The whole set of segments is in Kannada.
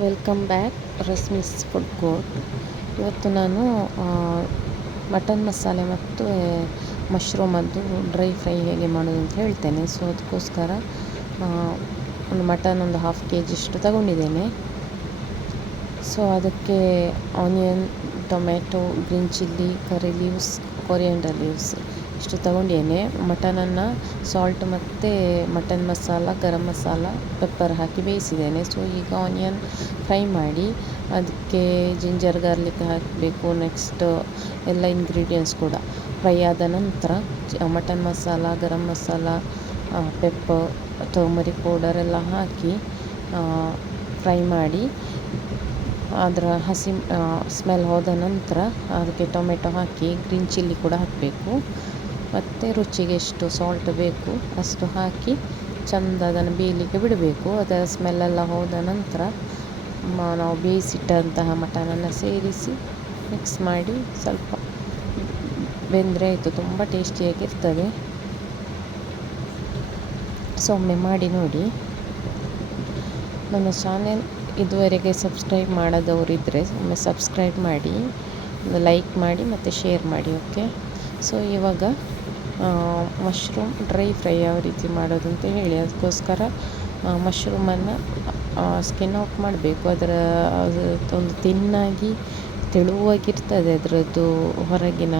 Welcome back Rashmi's food court. ಇವತ್ತು ನಾನು ಮಟನ್ ಮಸಾಲೆ ಮತ್ತು ಮಶ್ರೂಮದ್ದು ಡ್ರೈ ಫ್ರೈ ಹೇಗೆ ಮಾಡೋದು ಅಂತ ಹೇಳ್ತೇನೆ. ಸೊ ಅದಕ್ಕೋಸ್ಕರ ಒಂದು ಮಟನ್ ಒಂದು 1/2 kg ಅಷ್ಟು ತಗೊಂಡಿದ್ದೇನೆ. ಸೊ ಅದಕ್ಕೆ ಆನಿಯನ್, ಟೊಮೆಟೊ, ಗ್ರೀನ್ ಚಿಲ್ಲಿ, ಕರಿ ಲೀವ್ಸ್, ಕೊರಿಯಂಡರ್ ಲೀವ್ಸ್ ಇಷ್ಟು ತಗೊಂಡಿದ್ದೇನೆ. ಮಟನನ್ನು ಸಾಲ್ಟ್ ಮತ್ತು ಮಟನ್ ಮಸಾಲ, ಗರಂ ಮಸಾಲ, ಪೆಪ್ಪರ್ ಹಾಕಿ ಬೇಯಿಸಿದ್ದೇನೆ. ಸೊ ಈಗ ಆನಿಯನ್ ಫ್ರೈ ಮಾಡಿ ಅದಕ್ಕೆ ಜಿಂಜರ್ ಗಾರ್ಲಿಕ್ ಹಾಕಬೇಕು. ನೆಕ್ಸ್ಟ್ ಎಲ್ಲ ಇಂಗ್ರೀಡಿಯೆಂಟ್ಸ್ ಕೂಡ ಫ್ರೈ ಆದ ನಂತರ mutton masala, garam masala, pepper, turmeric powder ಎಲ್ಲ ಹಾಕಿ ಫ್ರೈ ಮಾಡಿ ಅದರ ಹಸಿ ಸ್ಮೆಲ್ ಹೋದ ನಂತರ ಅದಕ್ಕೆ ಟೊಮೆಟೊ ಹಾಕಿ ಗ್ರೀನ್ ಚಿಲ್ಲಿ ಕೂಡ ಹಾಕಬೇಕು. ಮತ್ತು ರುಚಿಗೆ ಎಷ್ಟು ಸಾಲ್ಟ್ ಬೇಕು ಅಷ್ಟು ಹಾಕಿ ಚೆಂದ ಅದನ್ನು ಬೇಯಲಿಕ್ಕೆ ಬಿಡಬೇಕು. ಅದರ ಸ್ಮೆಲ್ಲೆಲ್ಲ ಹೋದ ನಂತರ ನಾವು ಬೇಯಿಸಿಟ್ಟಂತಹ ಮಟನನ್ನು ಸೇರಿಸಿ ಮಿಕ್ಸ್ ಮಾಡಿ ಸ್ವಲ್ಪ ಬೆಂದರೆ ಆಯಿತು. ತುಂಬ ಟೇಸ್ಟಿಯಾಗಿರ್ತದೆ. ಸೊ ಒಮ್ಮೆ ಮಾಡಿ ನೋಡಿ. ನನ್ನ ಚಾನೆಲ್ ಇದುವರೆಗೆ ಸಬ್ಸ್ಕ್ರೈಬ್ ಮಾಡದವರಿದ್ದರೆ ಒಮ್ಮೆ ಸಬ್ಸ್ಕ್ರೈಬ್ ಮಾಡಿ, ಲೈಕ್ ಮಾಡಿ ಮತ್ತು ಶೇರ್ ಮಾಡಿ. ಓಕೆ. ಸೊ ಇವಾಗ ಮಶ್ರೂಮ್ ಡ್ರೈ ಫ್ರೈ ಯಾವ ರೀತಿ ಮಾಡೋದು ಅಂತ ಹೇಳಿ. ಅದಕ್ಕೋಸ್ಕರ ಮಶ್ರೂಮನ್ನು ಸ್ಕಿನ್ ಔಟ್ ಮಾಡಬೇಕು. ಅದರ ಒಂದು ತಿನ್ನಾಗಿ ತೆಳುವಾಗಿರ್ತದೆ ಅದರದ್ದು ಹೊರಗಿನ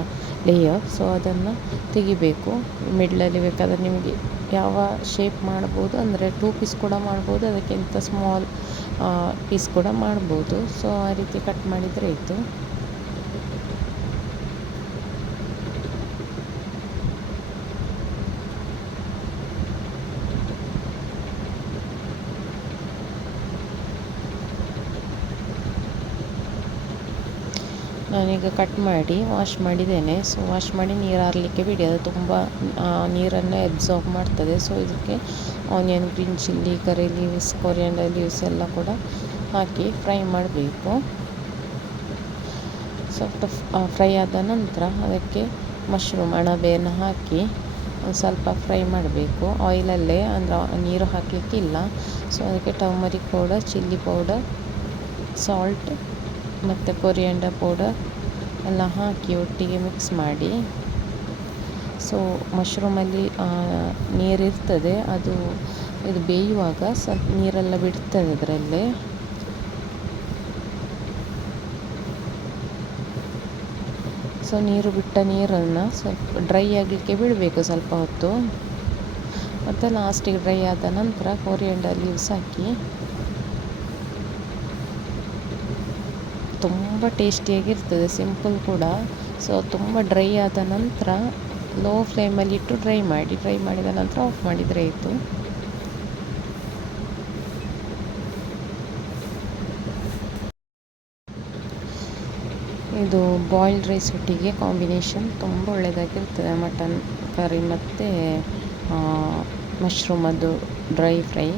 ಲೇಯರ್. ಸೊ ಅದನ್ನು ತೆಗಿಬೇಕು. ಮಿಡ್ಲಲ್ಲಿ ಬೇಕಾದರೆ ನಿಮಗೆ ಯಾವ ಶೇಪ್ ಮಾಡ್ಬೋದು, ಅಂದರೆ 2 ಪೀಸ್ ಕೂಡ ಮಾಡ್ಬೋದು, ಅದಕ್ಕಿಂತ ಸ್ಮಾಲ್ ಪೀಸ್ ಕೂಡ ಮಾಡ್ಬೋದು. ಸೊ ಆ ರೀತಿ ಕಟ್ ಮಾಡಿದರೆ ಆಯಿತು. ನಾನೀಗ ಕಟ್ ಮಾಡಿ ವಾಶ್ ಮಾಡಿದ್ದೇನೆ. ಸೊ ವಾಶ್ ಮಾಡಿ ನೀರು ಆರಲಿಕ್ಕೆ ಬಿಡಿ. ಅದು ತುಂಬ ನೀರನ್ನು ಅಬ್ಸಾರ್ಬ್ ಮಾಡ್ತದೆ. ಸೊ ಇದಕ್ಕೆ ಆನಿಯನ್, ಗ್ರೀನ್ ಚಿಲ್ಲಿ, ಕರಿ ಲೀವ್ಸ್, ಕೊರಿಯಂಡರ್ ಲೀವ್ಸ್ ಎಲ್ಲ ಕೂಡ ಹಾಕಿ ಫ್ರೈ ಮಾಡಬೇಕು. ಸ್ವಲ್ಪ ಫ್ರೈ ಆದ ನಂತರ ಅದಕ್ಕೆ ಮಶ್ರೂಮ್ ಅಣಬೆಯನ್ನು ಹಾಕಿ ಒಂದು ಸ್ವಲ್ಪ ಫ್ರೈ ಮಾಡಬೇಕು ಆಯಿಲಲ್ಲೇ, ಅಂದರೆ ನೀರು ಹಾಕಲಿಕ್ಕಿಲ್ಲ. ಸೊ ಅದಕ್ಕೆ turmeric powder, chilli powder, salt ಮತ್ತು ಕೊರಿಯಂಡರ್ ಪೌಡರ್ ಎಲ್ಲ ಹಾಕಿ ಒಟ್ಟಿಗೆ ಮಿಕ್ಸ್ ಮಾಡಿ. ಸೊ ಮಶ್ರೂಮಲ್ಲಿ ನೀರಿರ್ತದೆ, ಇದು ಬೇಯುವಾಗ ಸ್ವಲ್ಪ ನೀರೆಲ್ಲ ಬಿಡ್ತದೆ ಅದರಲ್ಲೇ. ಸೊ ನೀರು ಬಿಟ್ಟ ನೀರನ್ನು ಸ್ವಲ್ಪ ಡ್ರೈ ಆಗಲಿಕ್ಕೆ ಬಿಡಬೇಕು ಸ್ವಲ್ಪ ಹೊತ್ತು. ಮತ್ತು ಲಾಸ್ಟಿಗೆ ಡ್ರೈ ಆದ ನಂತರ ಕೊರಿಯಂಡರ್ ಲೀವ್ಸ್ ಹಾಕಿ ತುಂಬ ಟೇಸ್ಟಿಯಾಗಿರ್ತದೆ. ಸಿಂಪಲ್ ಕೂಡ. ಸೊ ತುಂಬ ಡ್ರೈ ಆದ ನಂತರ ಲೋ ಫ್ಲೇಮಲ್ಲಿ ಇಟ್ಟು ಡ್ರೈ ಮಾಡಿದ ನಂತರ ಆಫ್ ಮಾಡಿದರೆ ಆಯಿತು. ಇದು ಬಾಯ್ಲ್ಡ್ ರೈಸ್ ಒಟ್ಟಿಗೆ ಕಾಂಬಿನೇಷನ್ ತುಂಬ ಒಳ್ಳೆಯದಾಗಿರ್ತದೆ. ಮಟನ್ ಕರಿ ಮತ್ತು ಮಶ್ರೂಮದ್ದು ಡ್ರೈ ಫ್ರೈ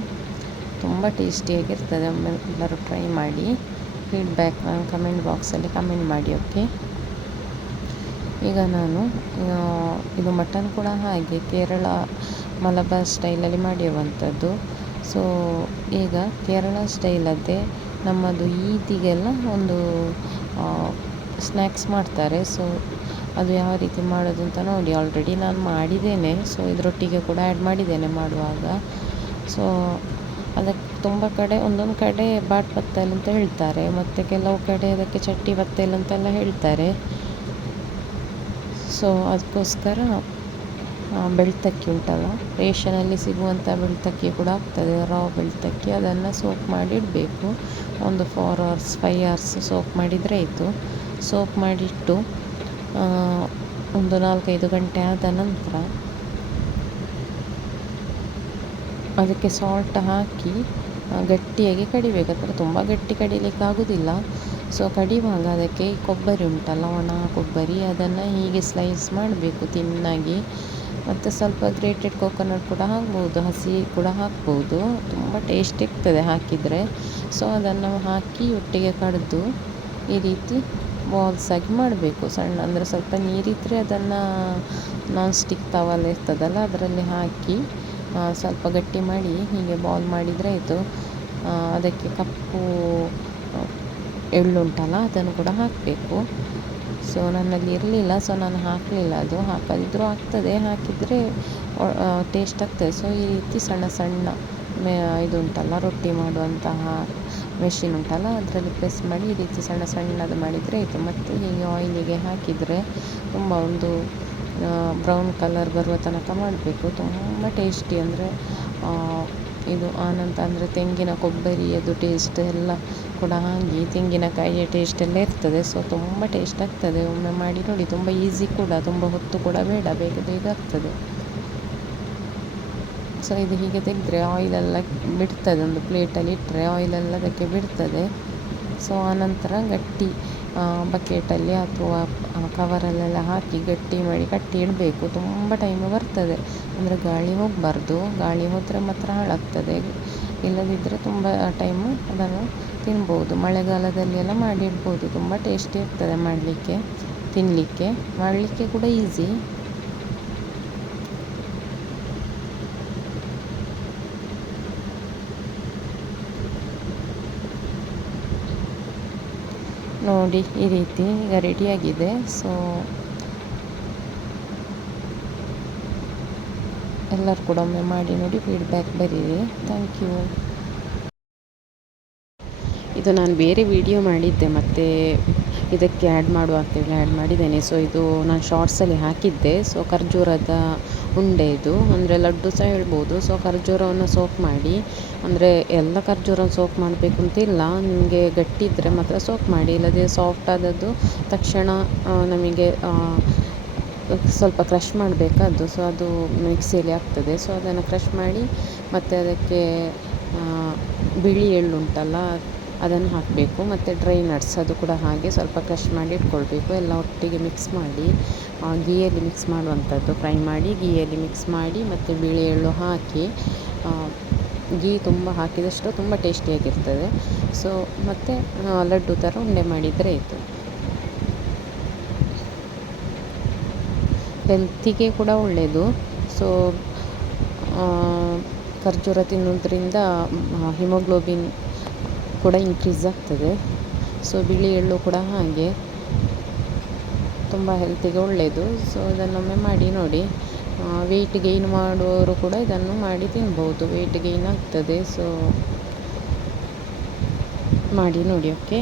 ತುಂಬ ಟೇಸ್ಟಿಯಾಗಿರ್ತದೆ. ಆಮೇಲೆ ಎಲ್ಲರೂ ಟ್ರೈ ಮಾಡಿ ಫೀಡ್ಬ್ಯಾಕ್ ನಾನು ಕಮೆಂಟ್ ಬಾಕ್ಸಲ್ಲಿ ಕಮೆಂಟ್ ಮಾಡಿ. ಓಕೆ. ಈಗ ನಾನು ಇದು ಮಟನ್ ಕೂಡ ಹಾಗೆ ಕೇರಳ ಮಲಬಾರ್ ಸ್ಟೈಲಲ್ಲಿ ಮಾಡಿರುವಂಥದ್ದು. ಸೊ ಈಗ ಕೇರಳ ಸ್ಟೈಲದ್ದೇ ನಮ್ಮದು ಈದಿಗೆಲ್ಲ ಒಂದು ಸ್ನ್ಯಾಕ್ಸ್ ಮಾಡ್ತಾರೆ. ಸೊ ಅದು ಯಾವ ರೀತಿ ಮಾಡೋದು ಅಂತ ನೋಡಿ. ಆಲ್ರೆಡಿ ನಾನು ಮಾಡಿದ್ದೇನೆ. ಸೊ ಇದರೊಟ್ಟಿಗೆ ಕೂಡ ಆ್ಯಡ್ ಮಾಡಿದ್ದೇನೆ ಮಾಡುವಾಗ. ಸೊ ಅದಕ್ಕೆ ತುಂಬ ಕಡೆ ಒಂದೊಂದು ಕಡೆ ಬಾಟ್ ಬತ್ತಲ್ ಅಂತ ಹೇಳ್ತಾರೆ, ಮತ್ತು ಕೆಲವು ಕಡೆ ಅದಕ್ಕೆ ಚಟ್ಟಿ ಬತ್ತಲ್ ಅಂತೆಲ್ಲ ಹೇಳ್ತಾರೆ. ಸೊ ಅದಕ್ಕೋಸ್ಕರ ಬೆಳ್ತಕ್ಕಿ ಉಂಟಲ್ಲ, ರೇಷನಲ್ಲಿ ಸಿಗುವಂಥ ಬೆಳ್ತಕ್ಕಿ ಕೂಡ ಆಗ್ತದೆ, ರಾ ಬೆಳ್ತಕ್ಕಿ. ಅದನ್ನು ಸೋಪ್ ಮಾಡಿ ಇಡಬೇಕು. ಒಂದು 4 hours 5 hours ಸೋಪ್ ಮಾಡಿದರೆ ಆಯಿತು. ಸೋಪ್ ಮಾಡಿಟ್ಟು ಒಂದು 4-5 ಗಂಟೆ ಆದ ನಂತರ ಅದಕ್ಕೆ ಸಾಲ್ಟ್ ಹಾಕಿ ಗಟ್ಟಿಯಾಗಿ ಕಡಿಬೇಕು. ಅದರ ತುಂಬ ಗಟ್ಟಿ ಕಡಿಲಿಕ್ಕೆ ಆಗೋದಿಲ್ಲ. ಸೊ ಕಡಿಯುವಾಗ ಅದಕ್ಕೆ ಕೊಬ್ಬರಿ ಉಂಟಲ್ಲ, ಒಣ ಕೊಬ್ಬರಿ, ಅದನ್ನು ಹೀಗೆ ಸ್ಲೈಸ್ ಮಾಡಬೇಕು ತಿನ್ನಾಗಿ. ಮತ್ತು ಸ್ವಲ್ಪ ಗ್ರೇಟೆಡ್ ಕೋಕೋನಟ್ ಕೂಡ ಹಾಕ್ಬೋದು, ಹಸಿ ಕೂಡ ಹಾಕ್ಬೋದು. ತುಂಬ ಟೇಸ್ಟ್ ಇರ್ತದೆ ಹಾಕಿದರೆ. ಸೊ ಅದನ್ನು ಹಾಕಿ ಒಟ್ಟಿಗೆ ಕಡಿದು ಈ ರೀತಿ ಬಾಲ್ಸ್ ಆಗಿ ಮಾಡಬೇಕು. ಸಣ್ಣ, ಅಂದರೆ ಸ್ವಲ್ಪ ನೀರಿದ್ದರೆ ಅದನ್ನು ನಾನ್ ಸ್ಟಿಕ್ ತವಲ್ ಇರ್ತದಲ್ಲ ಅದರಲ್ಲಿ ಹಾಕಿ ಸ್ವಲ್ಪ ಗಟ್ಟಿ ಮಾಡಿ ಹೀಗೆ ಬಾಲ್ ಮಾಡಿದರೆ ಆಯಿತು. ಅದಕ್ಕೆ ಕಪ್ಪು ಎಳ್ಳುಂಟಲ್ಲ ಅದನ್ನು ಕೂಡ ಹಾಕಬೇಕು. ಸೊ ನನ್ನಲ್ಲಿ ಇರಲಿಲ್ಲ, ಸೊ ನಾನು ಹಾಕಲಿಲ್ಲ. ಅದು ಹಾಕದಿದ್ರೂ ಆಗ್ತದೆ, ಹಾಕಿದರೆ ಟೇಸ್ಟ್ ಆಗ್ತದೆ. ಸೊ ಈ ರೀತಿ ಸಣ್ಣ ಸಣ್ಣ ಇದು ಉಂಟಲ್ಲ, ರೊಟ್ಟಿ ಮಾಡುವಂತಹ ಮೆಷಿನ್ ಉಂಟಲ್ಲ, ಅದರಲ್ಲಿ ಪ್ರೆಸ್ ಮಾಡಿ ಈ ರೀತಿ ಸಣ್ಣ ಸಣ್ಣದು ಮಾಡಿದರೆ ಆಯಿತು. ಮತ್ತು ಹೀಗೆ ಆಯಿಲಿಗೆ ಹಾಕಿದರೆ ತುಂಬ ಒಂದು ಬ್ರೌನ್ ಕಲರ್ ಬರುವ ತನಕ ಮಾಡಬೇಕು. ತುಂಬ ಟೇಸ್ಟಿ ಅಂದರೆ ಇದು ಆನಂತರ ಅಂದರೆ ತೆಂಗಿನ ಕೊಬ್ಬರಿಯದು ಟೇಸ್ಟ್ ಎಲ್ಲ ಕೂಡ ಹಾಗೆ ತೆಂಗಿನಕಾಯಿಯ ಟೇಸ್ಟ್ ಎಲ್ಲ ಇರ್ತದೆ. ಸೊ ತುಂಬ ಟೇಸ್ಟ್ ಆಗ್ತದೆ, ಒಮ್ಮೆ ಮಾಡಿ ನೋಡಿ. ತುಂಬ ಈಸಿ ಕೂಡ, ತುಂಬ ಹೊತ್ತು ಕೂಡ ಬೇಡ, ಬೇಗ ಬೇಗ ಆಗ್ತದೆ. ಸೊ ಇದು ಹೀಗೆ ತೆಗೆದ್ರೆ ಆಯಿಲೆಲ್ಲ ಬಿಡ್ತದೆ, ಒಂದು ಪ್ಲೇಟಲ್ಲಿ ಇಟ್ಟರೆ ಆಯಿಲೆಲ್ಲ ಅದಕ್ಕೆ ಬಿಡ್ತದೆ. ಸೊ ಆನಂತರ ಗಟ್ಟಿ ಬಕೆಟಲ್ಲಿ ಅಥವಾ ಕವರಲ್ಲೆಲ್ಲ ಹಾಕಿ ಗಟ್ಟಿ ಮಾಡಿ ಕಟ್ಟಿ ಇಡಬೇಕು. ತುಂಬ ಟೈಮ್ ಬರ್ತದೆ, ಅಂದರೆ ಗಾಳಿ ಹೋಗಬಾರ್ದು, ಗಾಳಿ ಹೋದರೆ ಮಾತ್ರ ಹಾಳಾಗ್ತದೆ. ಇಲ್ಲದಿದ್ದರೆ ತುಂಬ ಟೈಮು ಅದನ್ನು ತಿನ್ಬೋದು. ಮಳೆಗಾಲದಲ್ಲಿ ಎಲ್ಲ ಮಾಡಿಡ್ಬೋದು, ತುಂಬ ಟೇಸ್ಟಿ ಇರ್ತದೆ ಮಾಡಲಿಕ್ಕೆ, ತಿನ್ನಲಿಕ್ಕೆ, ಮಾಡಲಿಕ್ಕೆ ಕೂಡ ಈಸಿ. ನೋಡಿ ಈ ರೀತಿ ಈಗ ರೆಡಿಯಾಗಿದೆ. ಸೊ ಎಲ್ಲರೂ ಕೂಡ ಒಮ್ಮೆ ಮಾಡಿ ನೋಡಿ, ಫೀಡ್ಬ್ಯಾಕ್ ಬರೀರಿ. Thank you. ಇದು ನಾನು ಬೇರೆ ವಿಡಿಯೋ ಮಾಡಿದ್ದೆ, ಮತ್ತು ಇದಕ್ಕೆ ಆ್ಯಡ್ ಮಾಡುವ ಅಂತೇಳಿ ಆ್ಯಡ್ ಮಾಡಿದ್ದೇನೆ. ಸೊ ಇದು ನಾನು ಶಾರ್ಟ್ಸಲ್ಲಿ ಹಾಕಿದ್ದೆ. ಸೊ ಖರ್ಜೂರದ ಉಂಡೆ, ಇದು ಅಂದರೆ ಲಡ್ಡು ಸಹ ಹೇಳ್ಬೋದು. ಸೊ ಖರ್ಜೂರವನ್ನು ಸೋಕ್ ಮಾಡಿ, ಅಂದರೆ ಎಲ್ಲ ಖರ್ಜೂರವನ್ನು ಸೋಕ್ ಮಾಡಬೇಕು ಅಂತಿಲ್ಲ, ನಿಮಗೆ ಗಟ್ಟಿ ಇದ್ದರೆ ಮಾತ್ರ ಸೋಕ್ ಮಾಡಿ, ಇಲ್ಲದೆ ಸಾಫ್ಟ್ ಆದದ್ದು ತಕ್ಷಣ ನಮಗೆ ಸ್ವಲ್ಪ ಕ್ರಷ್ ಮಾಡಬೇಕಾದ್ದು. ಸೊ ಅದು ಮಿಕ್ಸಿಯಲ್ಲಿ ಆಗ್ತದೆ. ಸೊ ಅದನ್ನು ಕ್ರಷ್ ಮಾಡಿ, ಮತ್ತು ಅದಕ್ಕೆ ಬಿಳಿ ಎಳ್ಳು ಉಂಟಲ್ಲ ಅದನ್ನು ಹಾಕಬೇಕು, ಮತ್ತು ಡ್ರೈ ನಟ್ಸ್ ಅದು ಕೂಡ ಹಾಗೆ ಸ್ವಲ್ಪ ಕ್ರಷ್ ಮಾಡಿ ಇಟ್ಕೊಳ್ಬೇಕು. ಎಲ್ಲ ಒಟ್ಟಿಗೆ ಮಿಕ್ಸ್ ಮಾಡಿ ಗೀಯಲ್ಲಿ ಮಿಕ್ಸ್ ಮಾಡುವಂಥದ್ದು, ಫ್ರೈ ಮಾಡಿ ಗೀಯಲ್ಲಿ ಮಿಕ್ಸ್ ಮಾಡಿ, ಮತ್ತು ಬಿಳಿ ಎಳ್ಳು ಹಾಕಿ, ಗೀ ತುಂಬ ಹಾಕಿದಷ್ಟು ತುಂಬ ಟೇಸ್ಟಿಯಾಗಿರ್ತದೆ. ಸೊ ಮತ್ತು ಲಡ್ಡು ಥರ ಉಂಡೆ ಮಾಡಿದರೆ ಆಯಿತು. ಹೆಲ್ತಿಗೆ ಕೂಡ ಒಳ್ಳೆಯದು. ಸೊ ಖರ್ಜೂರ ತಿನ್ನೋದ್ರಿಂದ ಹಿಮೋಗ್ಲೋಬಿನ್ ಕೂಡ ಇನ್ಕ್ರೀಸ್ ಆಗ್ತದೆ. ಸೊ ಬಿಳಿ ಎಳ್ಳು ಕೂಡ ಹಾಗೆ ತುಂಬ ಹೆಲ್ತಿಗೆ ಒಳ್ಳೆಯದು. ಸೊ ಇದನ್ನೊಮ್ಮೆ ಮಾಡಿ ನೋಡಿ. ವೆಯ್ಟ್ ಗೈನ್ ಮಾಡುವವರು ಕೂಡ ಇದನ್ನು ಮಾಡಿ ತಿನ್ಬೋದು, ವೆಯ್ಟ್ ಗೈನ್ ಆಗ್ತದೆ. ಸೊ ಮಾಡಿ ನೋಡಿ. ಓಕೆ.